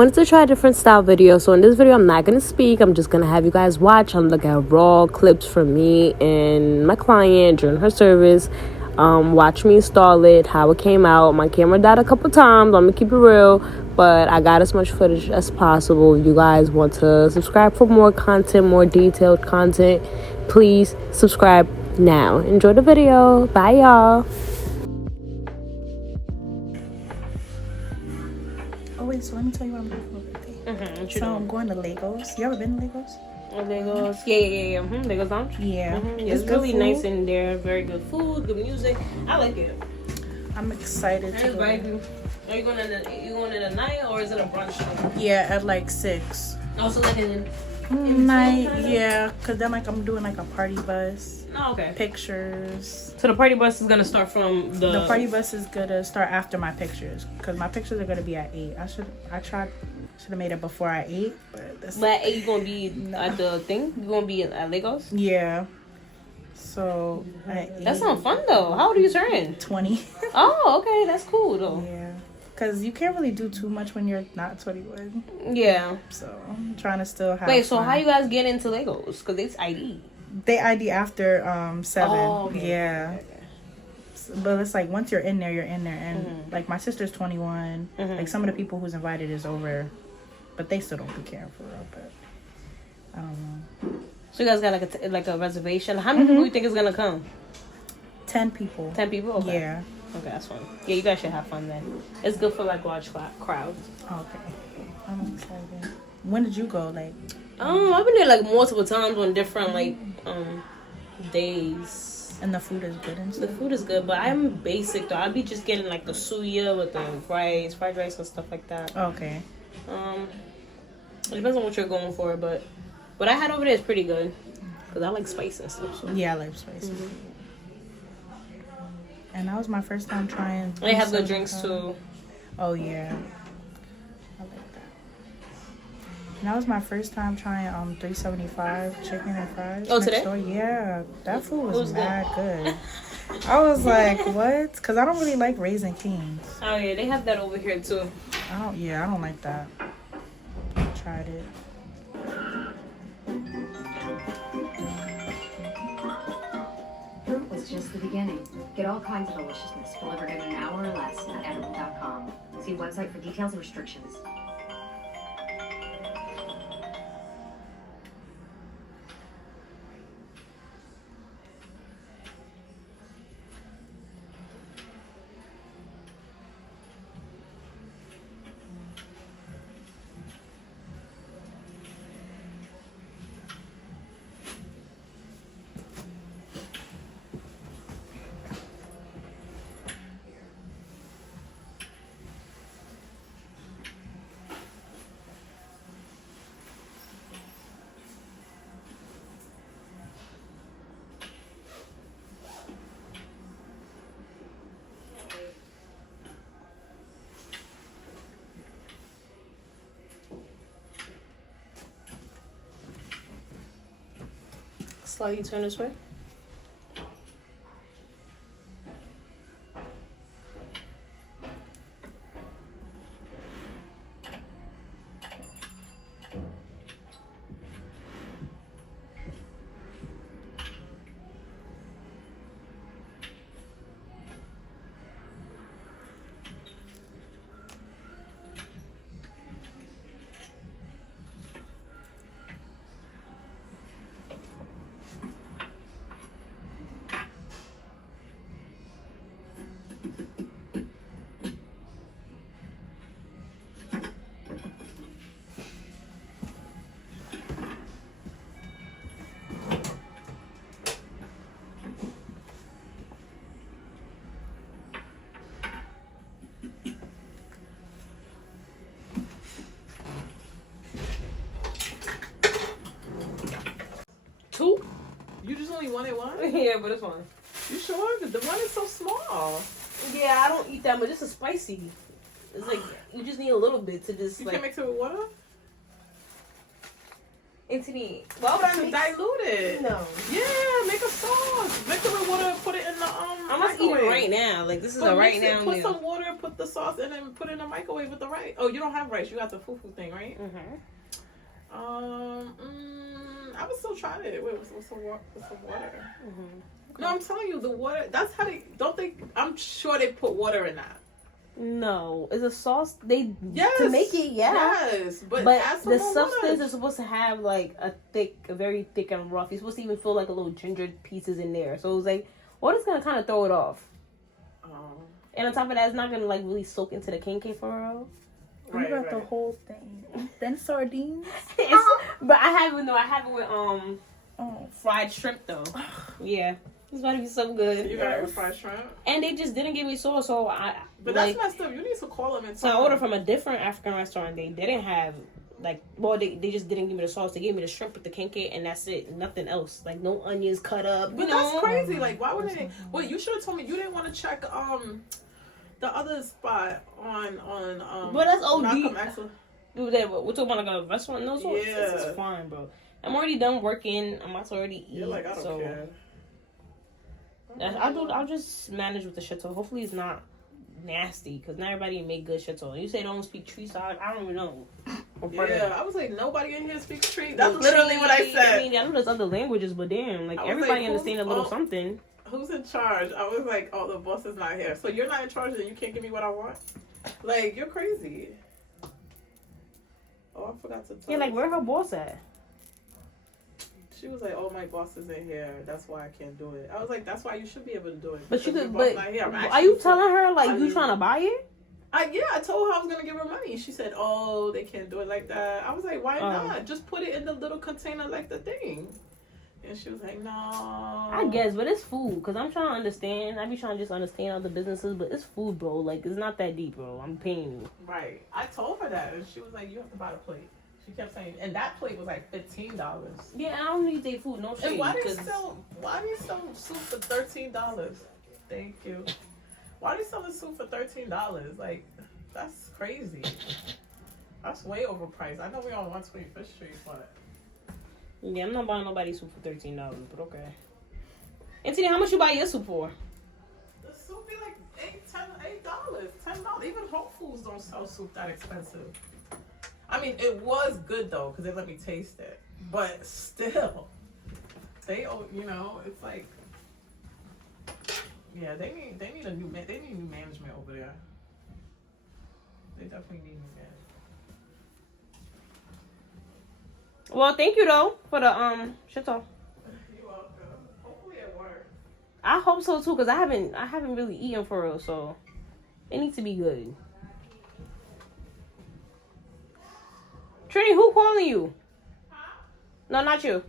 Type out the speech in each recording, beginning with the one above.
Wanted to try a different style video, so in this video I'm not gonna speak. I'm just gonna have you guys watch and look at raw clips from me and my client during her service. Watch me install it, how it came out. My camera died a couple times, I'm gonna keep it real, but I got as much footage as possible. If you guys want to subscribe for more content, more detailed content, please subscribe now. Enjoy the video. Bye, y'all. Oh wait, so let me tell you what I'm doing for my birthday. So I'm going to Legos. You ever been to Legos? Legos, yeah. Legos Lounge. Yeah, It's really nice in there. Very good food, good music. I like it. I'm excited to go. Are you going in the night or is it a brunch thing? Yeah, at like 6. Also like in night, yeah, cause then like I'm doing like a party bus. Oh, okay. Pictures. So the party bus is gonna start from the party bus is gonna start after my pictures, cause my pictures are gonna be at 8. should have made it before I ate, but at 8 you gonna be at the thing? You gonna be at Legos? Yeah. So that sounds fun though. How old are you turning? 20. Oh, okay, that's cool though. Yeah. Cause you can't really do too much when you're not 21. Yeah. So I'm trying to still have. Wait, so fun. how you guys get into Legos? Cause it's ID. They ID after 7. Oh, okay. Yeah. Okay. But it's like once you're in there, and like my sister's 21. Like some of the people who's invited is over, but they still don't be caring for real. But I don't know. So you guys got like a reservation. How many people you think is gonna come? 10 people. 10 people. Okay. Yeah. Okay, that's fun. Yeah, you guys should have fun then. It's good for like large crowds. Okay. I'm excited. When did you go? Like. I've been there like multiple times on different like days. And the food is good and stuff? The food is good, but I'm basic though. I'll be just getting like the suya with the fried rice and stuff like that. Okay. It depends on what you're going for, but what I had over there is pretty good. Because I like spice and stuff. So. Yeah, I like spicy. And that was my first time trying. They have good drinks too. Oh yeah. I like that. And that was my first time trying 375 chicken and fries. Oh, today? Yeah, that food was mad good. I was like, what? Because I don't really like Raisin Kings. Oh yeah, they have that over here too. I don't like that. I tried it. Fruit was just the beginning. Get all kinds of deliciousness delivered in an hour or less at edible.com. See website for details and restrictions. Slightly turn this way. Two? You just only wanted one? Yeah, but it's one. You sure? The one is so small. Yeah, I don't eat that much. This is spicy. It's like you just need a little bit to just You like. can't mix it with water? Anthony, why would I To dilute it. No. Yeah, make a sauce. Mix it with water and put it in the I'm not eating right now. Like, this is but a right now Put meal. some water, put the sauce in, and put it in the microwave with the rice. Oh, you don't have rice. You got the fufu thing, right? I would still try it with some water. No, I'm telling you, the water. That's how they. Don't they? I'm sure they put water in that. No, it's a sauce. They Yes. to make it. Yeah. Yes, but the substance water. is supposed to have like a very thick and rough. You're supposed to even feel like a little ginger pieces in there. So it's like water's gonna kind of throw it off. And on top of that, it's not gonna like really soak into the king for real. You got the whole thing. Then sardines. But I have it with fried shrimp though. Yeah, it's about to be so good. You got it with fried shrimp. And they just didn't give me sauce, so But that's messed up. You need to call them and so I ordered from a different African restaurant. They didn't have they just didn't give me the sauce. They gave me the shrimp with the kenke, and that's it. Nothing else. Like no onions cut up. But that's crazy. Like why would they? Well, you should have told me you didn't want to check the other spot on But that's OD. Malcolm Axel. We're talking about like a restaurant. No sauce. Yeah. This is fine, bro. I'm already done working. I'm about to already eat. You're like, I don't care. I'll just manage with the shito. Hopefully it's not nasty, because not everybody make good shito. You say don't speak tree, so I don't even know. Yeah, I was like, nobody in here speaks tree. That's literally what I said. I mean, I know there's other languages, but damn, like everybody understands a little something. Who's in charge? I was like, oh, the boss is not here. So you're not in charge and you can't give me what I want? Like, you're crazy. Oh, I forgot to tell Yeah, like, where her boss at? She was like, oh, my boss isn't here. That's why I can't do it. I was like, that's why you should be able to do it. But you could, but are you telling her, like, you trying to buy it? Yeah, I told her I was going to give her money. She said, oh, they can't do it like that. I was like, why not? Just put it in the little container like the thing. And she was like, no. I guess, but it's food. Because I'm trying to understand. I be trying to just understand other businesses, but it's food, bro. Like, it's not that deep, bro. I'm paying you. Right. I told her that. And she was like, you have to buy the plate. She kept saying, and that plate was like $15. Yeah, I don't need their food. No shade. And why do you sell soup for $13? Thank you. Why do you sell the soup for $13? Like, that's crazy. That's way overpriced. I know we on 125th Street, but... Yeah, I'm not buying nobody's soup for $13, but okay. Anthony, how much you buy your soup for? The soup be like $8. Even Whole Foods don't sell soup that expensive. I mean, it was good though, because they let me taste it. But still, it's like, yeah, they need new management over there. They definitely need new management. Well, thank you though for the shito. You're welcome. Hopefully it works. I hope so too, because I haven't really eaten for real, so it needs to be good. Trini, who calling you? Huh? No, not you.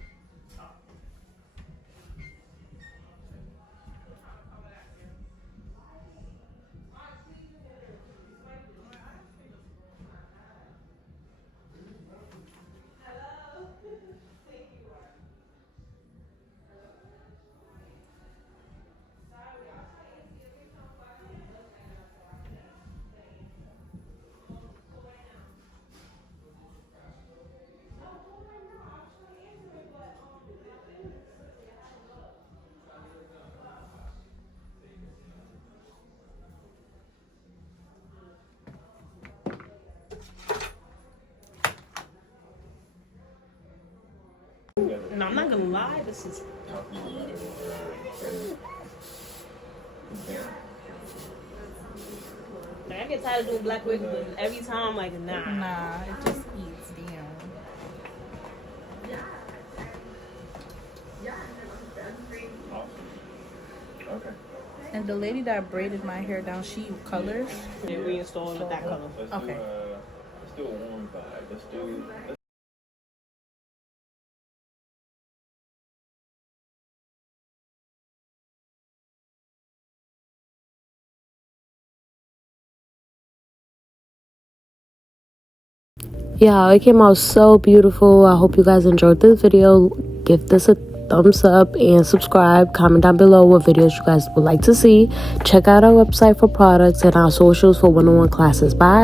No, I'm not gonna lie, this is like, I get tired of doing black wigs, but every time I'm like, nah. Nah, it just eats down. Okay. And the lady that braided my hair down, she colors. They reinstall with that color. Okay. Let's do a warm vibe. Let's do. Yeah, it came out so beautiful. I hope you guys enjoyed this video. Give this a thumbs up and subscribe. Comment down below what videos you guys would like to see. Check out our website for products and our socials for one-on-one classes. Bye.